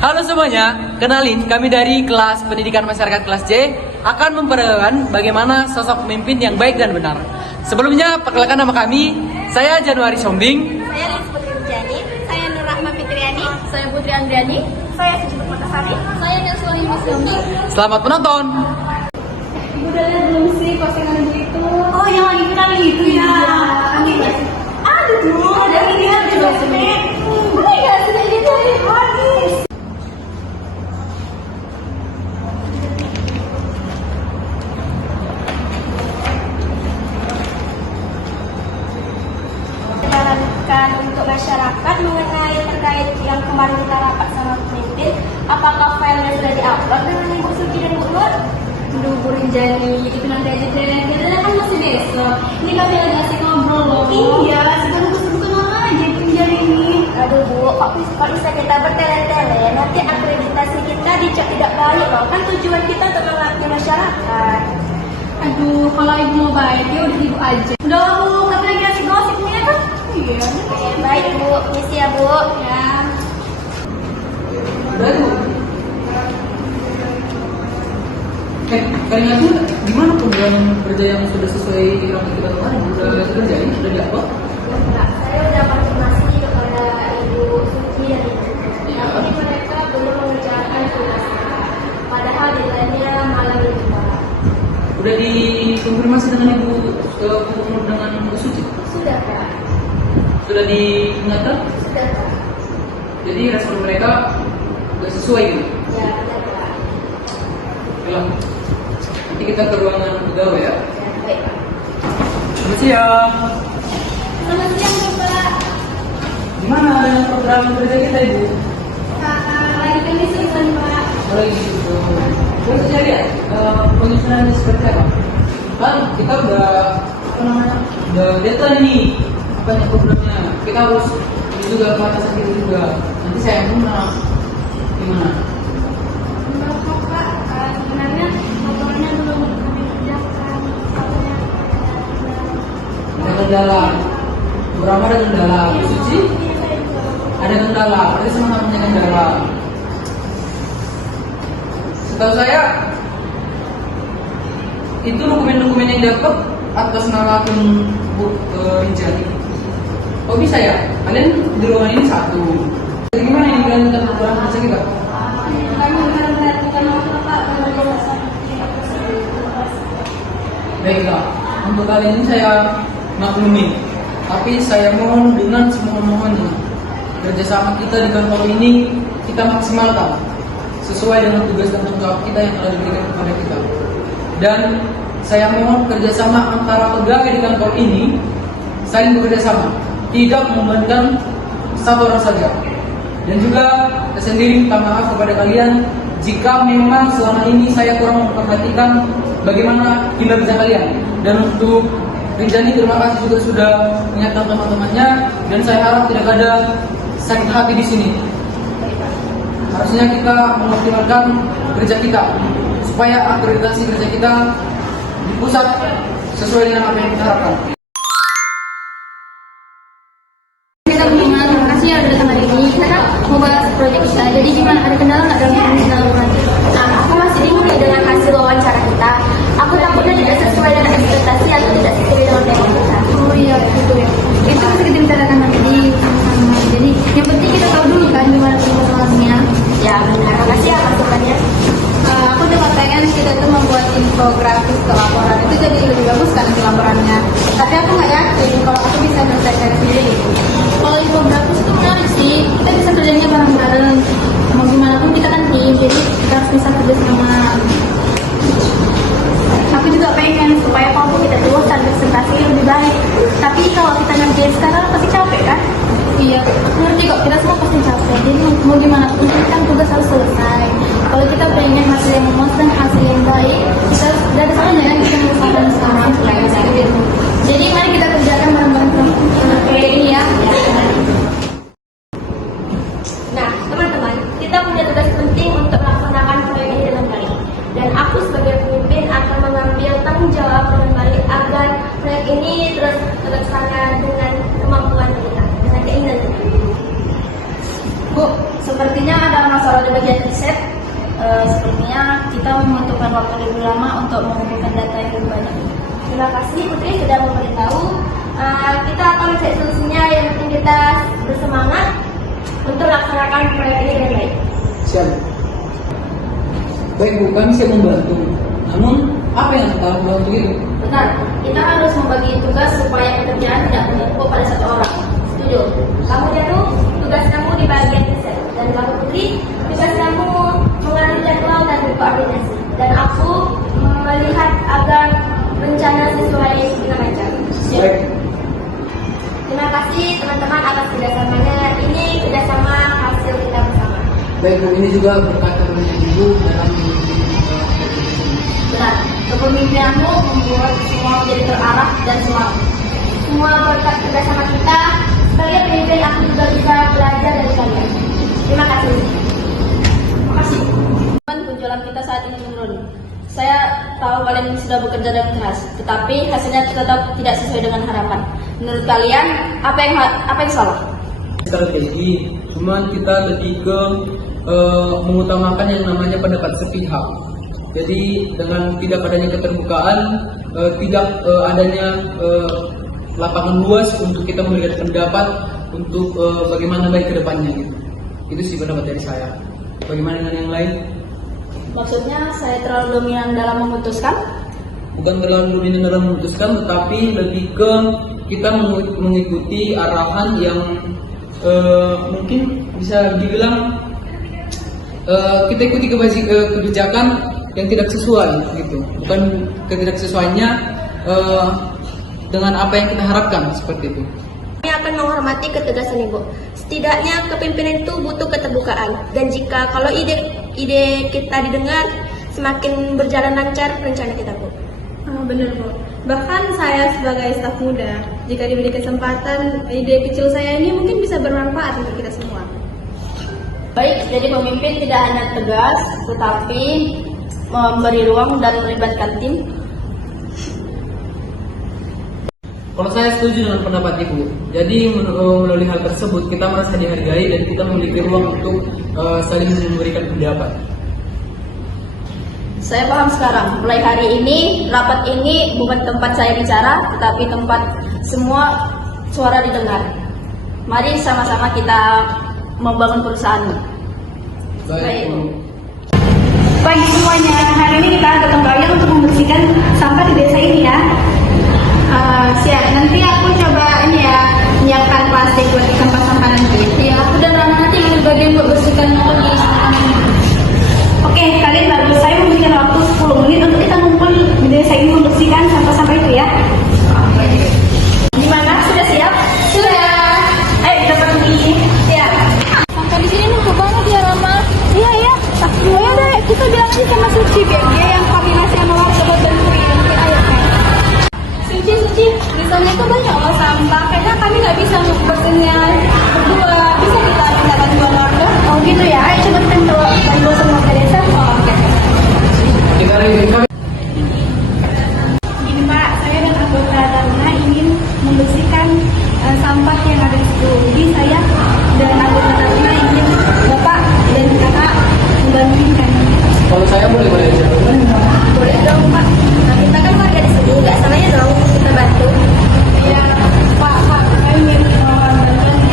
Halo semuanya, kenalin kami dari kelas pendidikan masyarakat kelas C akan memperkenalkan bagaimana sosok pemimpin yang baik dan benar. Sebelumnya, perkenalkan nama kami, saya Januari Sombing. Saya Lilis Putri Ujani. Saya Nur Rahma Fitriani. Saya Putri Andriani. Saya Suci Permatasari. Saya Naswari Musyombing. Selamat menonton. Ibu udah lihat belum sih postingan ibu itu? Oh, yang lagi viral itu ya. Aduh, udah ini aja dong. Oh my god, sudah gitu habis. Menyarankan untuk masyarakat mengenai terkait yang kemarin kita rapat sama pemimpin, apakah filenya sudah diupload dengan Ibu Suci dan Bu Nur? Aduh, Bu Rinjani, itu nanti aja deh. Kita kan masih besok. Ini kami lagi asik ngobrol loh. Iya, sekarang bukan orang aja Rinjani ini. Aduh Bu, kok bisa kita bertele-tele, nanti akreditasi kita dicap tidak baik loh. Kan tujuan kita untuk mengabdi masyarakat. Aduh, kalau ibu mau baik, ya udah ibu aja. Udah lah, Bu, kami lagi asik gosipnya kan? Iya. Baik Bu, misi ya Bu. Ya. Udah tuh. Kalian tuh gimana program kerja yang sudah sesuai yang kita kemarin? Sudah kerjain? Sudah diupload? Saya udah konfirmasi kepada Ibu Suci dan Ibu. Iya. Tapi mereka belum mengerjakan tugasnya. Padahal deadline-nya malam ini Pak. Udah dikonfirmasi dengan Ibu Gubernur dengan Bu Suci? Sudah Pak. Sudah diingatkan? Sudah Pak. Jadi respon mereka nggak sesuai gitu? Ya, benar Pak. Oke lah. Nanti kita ke ruangan pegawai ya. Ya, baik Pak. Selamat siang. Selamat siang Bapak. Gimana dengan program kerja kita Ibu? Lagi penyusunan Pak. Mulai gitu. Boleh saya lihat penyusunannya seperti apa? Kan kita udah apa namanya? Udah deadline nih. Apa nih programnya? Kita harus ini juga batasan kita juga. Nanti saya pun gimana? Menurut Pak, sebenarnya motornya belum kami kerjakan. Ada kendala. Berapa ada kendala? Bu Suci? Ada kendala. Berarti sama punya kendala. Setahu saya itu dokumen-dokumen yang dapat atas nama akun Bu Rinjani. Kok bisa ya? Kalian di ruangan ini satu. Jadi gimana ini kalian tetap kurang kerja kita? Kami benar-benar bukan masalah Pak, Baiklah, untuk kali ini saya maklumi. Tapi saya mohon dengan semohon-mohonnya, kerjasama kita di kantor ini kita maksimalkan sesuai dengan tugas dan tanggung jawab kita yang telah diberikan kepada kita. Dan saya mohon kerjasama antara pegawai di kantor ini saling bekerjasama, tidak membebankan satu orang saja. Dan juga saya sendiri minta maaf kepada kalian jika memang selama ini saya kurang memperhatikan bagaimana kinerja kalian. Dan untuk Rinjani terima kasih juga sudah mengingatkan teman-temannya, dan saya harap tidak ada sakit hati di sini. Harusnya kita mengoptimalkan kerja kita supaya akreditasi kerja kita di pusat sesuai dengan apa yang kita harapkan. Kita kunjungan, terima kasih ya udah datang hari ini. Kita kan mau bahas proyek kita. Jadi gimana, ada kendala nggak dalam penelitian? Nah, aku masih bingung nih dengan hasil wawancara kita. Aku takutnya tidak sesuai dengan ekspektasi atau tidak sesuai dengan tema kita. Oh iya, gitu ya. Itu bisa kita bicarakan nanti di sama. Jadi yang penting kita tahu dulu kan gimana permasalahannya. Ya, benar. Makasih ya masukannya. Aku udah pengen kita tuh membuat infografis ke laporan itu jadi lebih bagus kan nanti laporannya. Tapi aku nggak yakin kalau aku bisa menyelesaikan sendiri gitu. Kalau infografis itu menarik sih, kita bisa kerjanya bareng-bareng. Mau gimana pun kita kan tim, jadi kita harus bisa kerja sama. Aku juga pengen supaya kalau kita tuh presentasi lebih baik. Tapi kalau kita ngerjain sekarang pasti capek kan? Iya, aku ngerti kok, kita semua pasti capek. Jadi mau gimana pun kan tugas harus selesai. Kalau kita pengen hasil yang memuas dan hasil yang baik, kita dari sana kan kita mengusahakan sekarang supaya bisa gitu. Jadi mari kita kerjakan bareng-bareng. Oke, ini ya. Nah, teman-teman, kita punya tugas penting untuk melaksanakan proyek ini dengan baik. Dan aku sebagai pemimpin akan mengambil tanggung jawab dengan baik agar proyek ini terus terlaksana dengan kemampuan kita, dengan keinginan kita. Bu, sepertinya ada masalah kalau di bagian riset, sepertinya kita membutuhkan waktu lebih lama untuk mengumpulkan data yang lebih banyak. Terima kasih Putri sudah memberitahu. Kita akan mencari solusinya. Yang penting kita bersemangat untuk melaksanakan proyek ini dengan baik. Siap. Baik Bu, kami siap membantu. Namun, apa yang kita harus bantu itu? Benar, kita harus membagi tugas supaya pekerjaan tidak menumpuk pada satu orang. Setuju? Kamu Jatuh, tugas kamu di bagian riset. Dan kamu Putri, tugas kamu mengatur jadwal dan berkoordinasi. Dan aku melihat agar rencana sesuai dengan lancar. Baik. Terima kasih teman-teman atas kerjasamanya. Ini kerjasama hasil kita bersama. Baik Bu, ini juga berkat kepada Ibu dalam Benar, kepemimpinanmu membuat semua menjadi terarah dan semangat. Semua berkat kerjasama kita, kalian pemimpin aku juga bisa belajar dari kalian. Terima kasih. Terima kasih. Penjualan kita saat ini menurun. Saya tahu kalian sudah bekerja dengan keras, tetapi hasilnya tetap tidak sesuai dengan harapan. Menurut kalian, apa yang salah? strategi, cuman kita lebih ke mengutamakan yang namanya pendapat sepihak. Jadi dengan tidak adanya keterbukaan, tidak adanya lapangan luas untuk kita memberikan pendapat untuk bagaimana baik ke depannya gitu. Itu sih pendapat dari saya. Bagaimana dengan yang lain? Maksudnya saya terlalu dominan dalam memutuskan? Bukan terlalu dominan dalam memutuskan, tetapi lebih ke kita mengikuti arahan yang mungkin bisa dibilang kita ikuti kebijakan yang tidak sesuai gitu. Bukan ketidaksesuaiannya dengan apa yang kita harapkan seperti itu. Kami akan menghormati ketegasan Ibu. Setidaknya kepemimpinan itu butuh keterbukaan. Dan jika kalau ide kita didengar, semakin berjalan lancar rencana kita, Bu. Benar Bu. Bahkan saya sebagai staf muda, jika diberi kesempatan, ide kecil saya ini mungkin bisa bermanfaat untuk kita semua. Baik, jadi pemimpin tidak hanya tegas, tetapi memberi ruang dan melibatkan tim. Kalau saya setuju dengan pendapat Ibu. Jadi melalui hal tersebut kita merasa dihargai dan kita memiliki ruang untuk saling memberikan pendapat. Saya paham sekarang, mulai hari ini, rapat ini bukan tempat saya bicara, tetapi tempat semua suara didengar. Mari sama-sama kita membangun perusahaan. Baik, Bu. Pagi semuanya, hari ini kita gotong royong untuk membersihkan sampah di desa ini ya. Siap, nanti aku coba ini ya, menyiapkan plastik buat sampah-sampah nanti. Ya, aku dan Rana nanti ambil bagian buat bersihkan lagi. Oke, kalian baru saya memberikan waktu 10 menit untuk kita ngumpul di desa ini membersihkan sampah-sampah itu ya. Gimana? Sudah siap? Sudah. Ayo kita pergi. Siap. Sampai di sini numpuk banget ya, Rama. Iya ya. Ayo deh, kita bilang aja sama Suci biar dia yang koordinasi sama warga buat bantuin. Ayo kan. Suci, di sana itu banyak loh sampah. Kayaknya kami nggak bisa bersihinnya berdua. Bisa kita minta bantuan warga? Oh gitu ya. Ayo coba kita bantu semua ke desa. Oh, oke. Kita review. Ini Pak, saya dan anggota Taruna ingin membersihkan sampah yang ada di situ. Jadi saya dan anggota Taruna ingin Bapak dan Kakak membantuin kami. Kalau saya boleh aja. Boleh dong, Pak. Nah, kita kan warga di sini, nggak salahnya dong kita bantu. Ya, Pak, saya ingin bantuan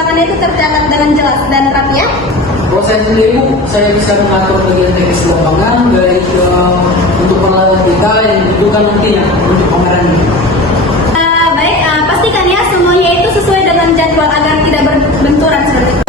pemakamannya itu tercatat dengan jelas dan rapi ya. Kalau saya sendiri Bu, saya bisa mengatur bagian teknis lapangan, baik untuk peralatan kita yang dibutuhkan nantinya untuk pameran ini. Baik, pastikan ya semuanya itu sesuai dengan jadwal agar tidak berbenturan seperti itu.